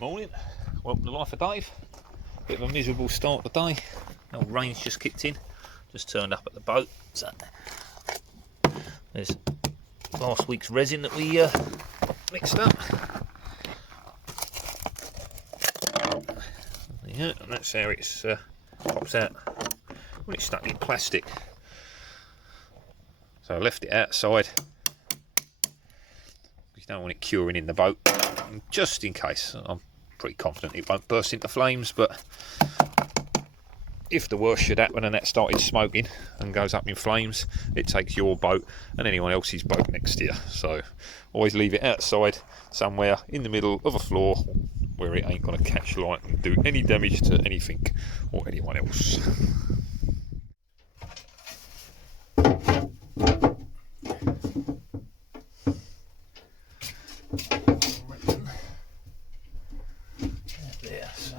Morning, welcome to Life of Dave. Bit of a miserable start today. The rain's just kicked in. Just turned up at the boat. So there's last week's resin that we mixed up. Yeah, and that's how it pops out. Well, it's stuck in plastic. So I left it outside. You don't want it curing in the boat, just in case. I'm pretty confident it won't burst into flames, but if the worst should happen and that started smoking and goes up in flames, it takes your boat and anyone else's boat next to you. So always leave it outside somewhere in the middle of a floor where it ain't going to catch light and do any damage to anything or anyone else. There, so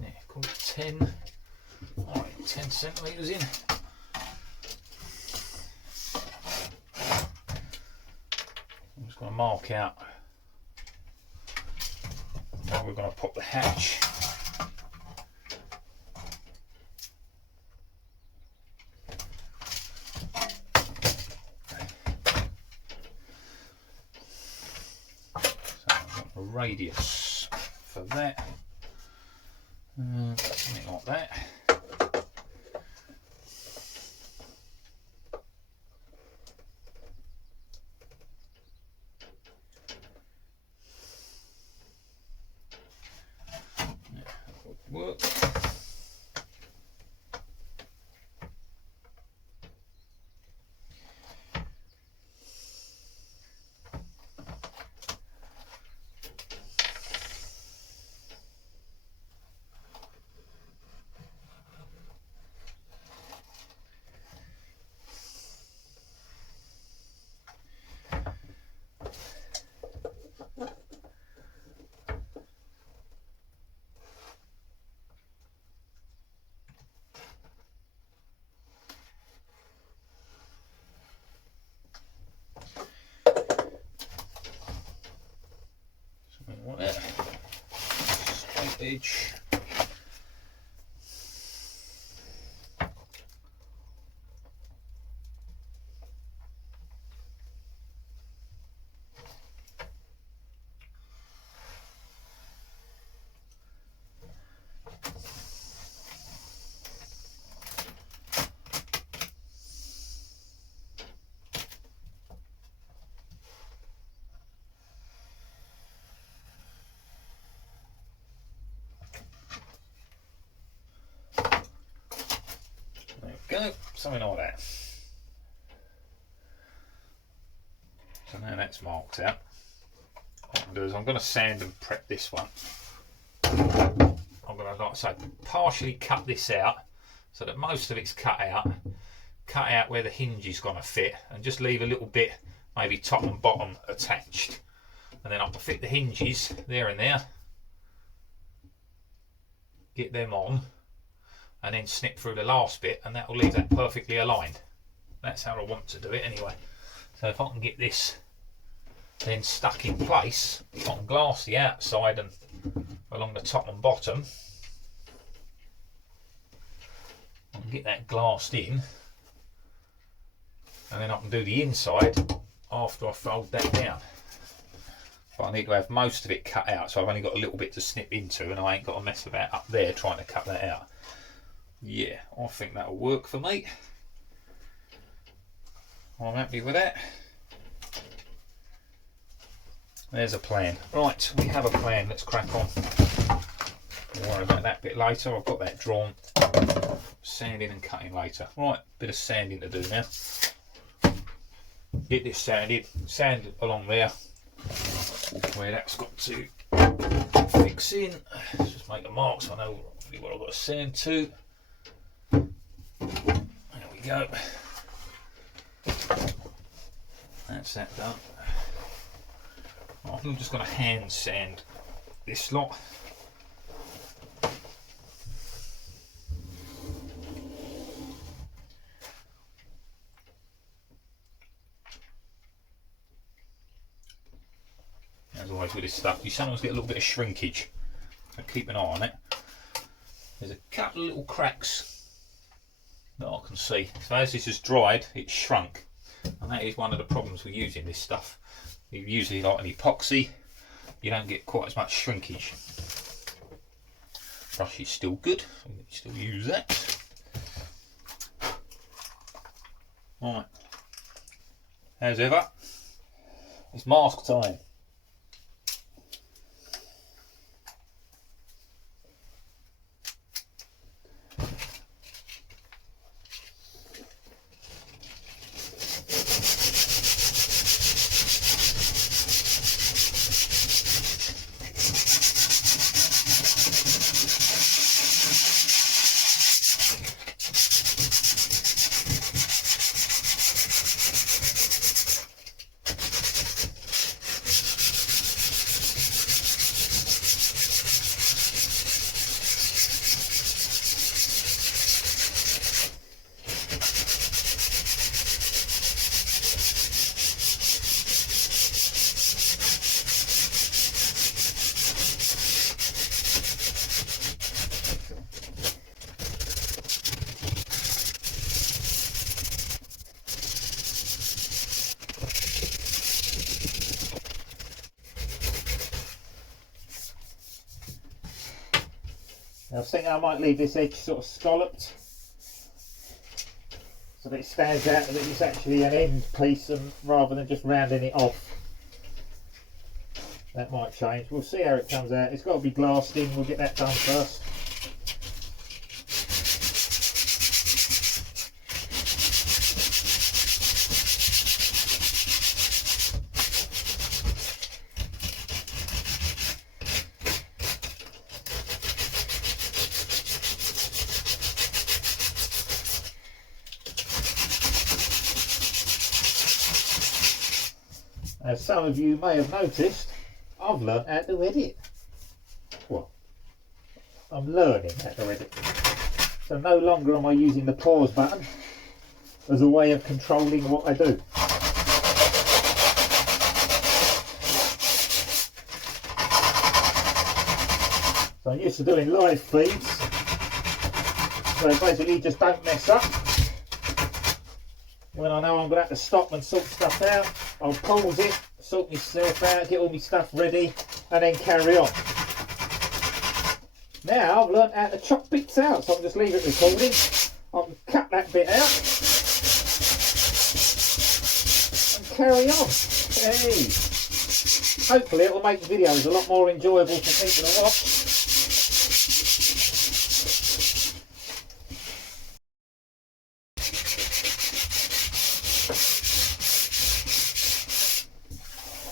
yeah, call it 10. Alright, 10 centimetres in. I'm just going to mark out where we're going to pop the hatch. Radius for that, something like that. That would work. Something like that. Straight edge. Go, something like that. So now that's marked out. What I'm going to do is I'm going to sand and prep this one. I'm going to, like I say, partially cut this out so that most of it's cut out where the hinge is going to fit, and just leave a little bit, maybe top and bottom, attached. And then I can fit the hinges there and there, get them on, and then snip through the last bit, and that will leave that perfectly aligned. That's how I want to do it anyway. So if I can get this then stuck in place, I can glass the outside and along the top and bottom. I can get that glassed in, and then I can do the inside after I fold that down. But I need to have most of it cut out, so I've only got a little bit to snip into, and I ain't got to mess about up there trying to cut that out. Yeah, I think that'll work for me. I'm happy with that. There's a plan. Right, we have a plan. Let's crack on. We'll worry about that bit later. I've got that drawn. Sanding and cutting later. Right, bit of sanding to do now. Get this sanded. Sand along there where that's got to fix in. Let's just make a mark so I know where I've got to sand to. There we go. That's that done. I'm just going to hand sand this lot. as always with this stuff, you sometimes get a little bit of shrinkage, so keep an eye on it. There's a couple of little cracks that I can see. So as this has dried, it's shrunk, and that is one of the problems with using this stuff. You usually like an epoxy, you don't get quite as much shrinkage. Brush is still good, so we can still use that. Right, as ever, it's mask time. I think I might leave this edge sort of scalloped so that it stands out that it's actually an end piece, and rather than just rounding it off. That might change. We'll see how it comes out. It's got to be glassed in. We'll get that done first. As some of you may have noticed, I've learnt how to edit. Well, I'm learning how to edit. So no longer am I using the pause button as a way of controlling what I do. So I'm used to doing live feeds. So basically just don't mess up. When I know I'm going to have to stop and sort stuff out, I'll pause it, sort myself out, get all my stuff ready, and then carry on. Now I've learnt how to chop bits out, so I can just leave it recording. I can cut that bit out and carry on. Hey. Hopefully it will make videos a lot more enjoyable for people to watch.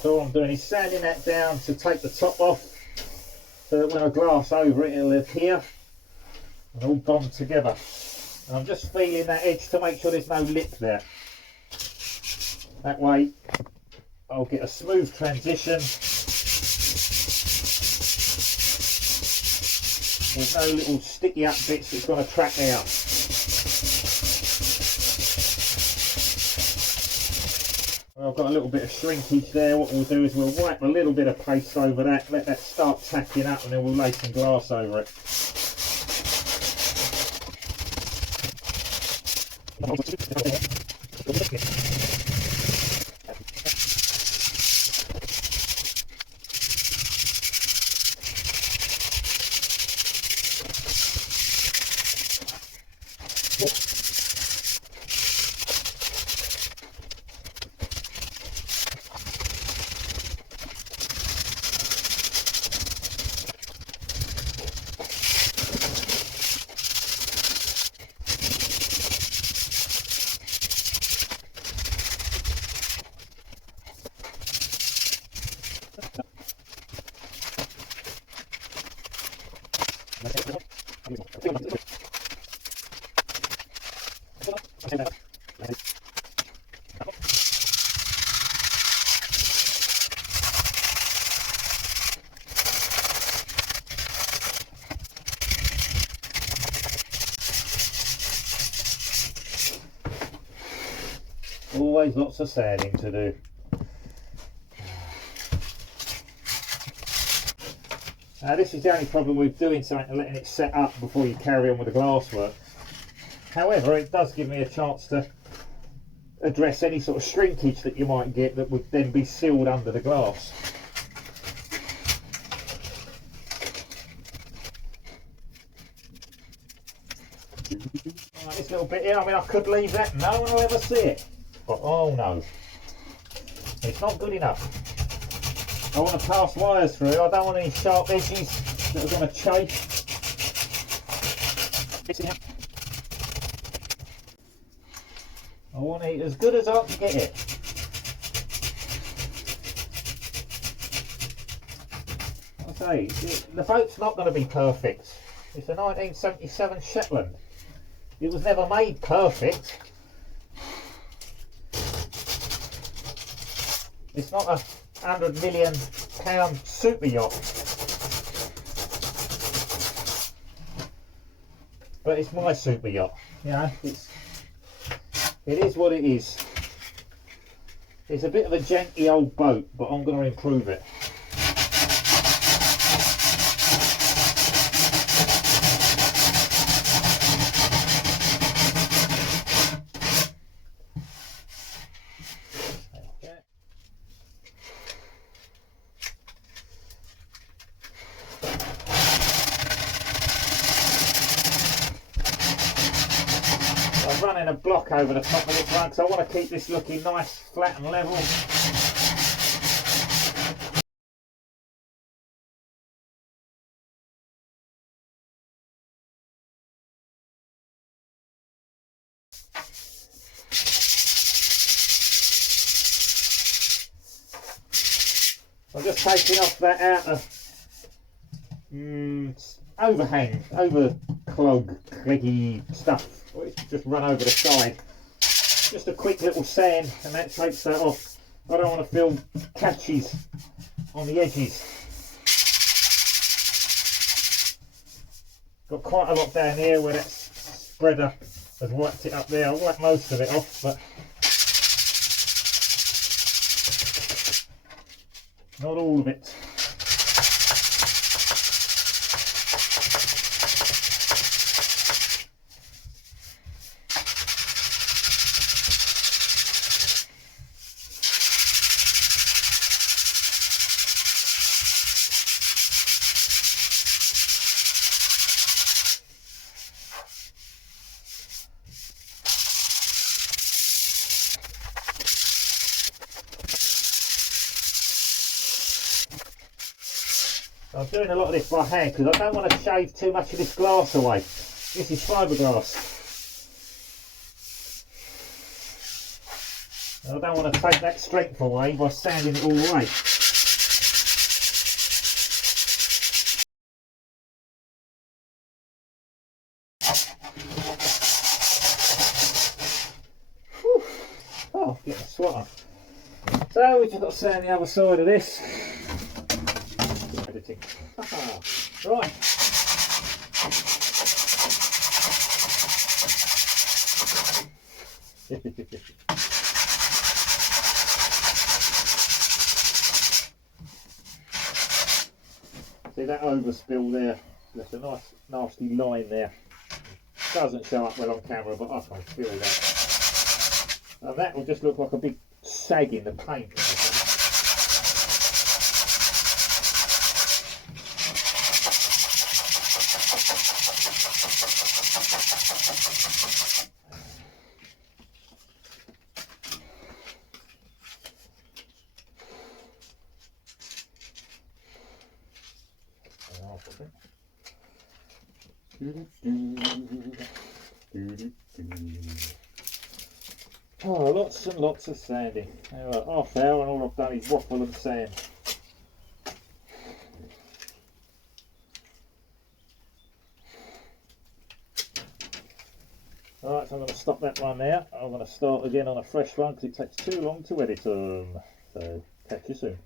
So what I'm doing is sanding that down to take the top off, so that when I glass over it, it'll adhere and all bond together. And I'm just feeling that edge to make sure there's no lip there. That way I'll get a smooth transition. There's no little sticky up bits that's going to track out. I've got a little bit of shrinkage there. What we'll do is we'll wipe a little bit of paste over that, let that start tacking up, and then we'll lay some glass over it. Always lots of sanding to do. Now this is the only problem with doing something and letting it set up before you carry on with the glass work. However, it does give me a chance to address any sort of shrinkage that you might get that would then be sealed under the glass. Right, this little bit here, I mean, I could leave that, no one will ever see it. But oh no, it's not good enough. I want to pass wires through, I don't want any sharp edges that are going to chafe. I want it as good as I can get it. I say, the boat's not going to be perfect. It's a 1977 Shetland. It was never made perfect. It's not a £100 million super yacht. But it's my super yacht. You know, it is what it is. It's a bit of a janky old boat, but I'm going to improve it. I'm running a block over the top of this one because I want to keep this looking nice, flat and level. I'm just taking off that outer overhang, cleggy stuff. It's just run over the side. Just a quick little sand and that takes that off. I don't want to feel catches on the edges. Got quite a lot down here where that spreader has wiped it up there. I wiped most of it off, but not all of it. I'm doing a lot of this by hand because I don't want to shave too much of this glass away. This is fiberglass. I don't want to take that strength away by sanding it all away. Whew. Oh, I'm getting a sweater. So we've just got to sand the other side of this. Editing. Right. See that overspill there? There's a nice nasty line there. Doesn't show up well on camera, but I can feel that. And that will just look like a big sag in the paint. Oh, lots and lots of sanding. Anyway, half hour and all I've done is waffle and sand. Alright, so I'm going to stop that one there. I'm going to start again on a fresh one because it takes too long to edit them. So, catch you soon.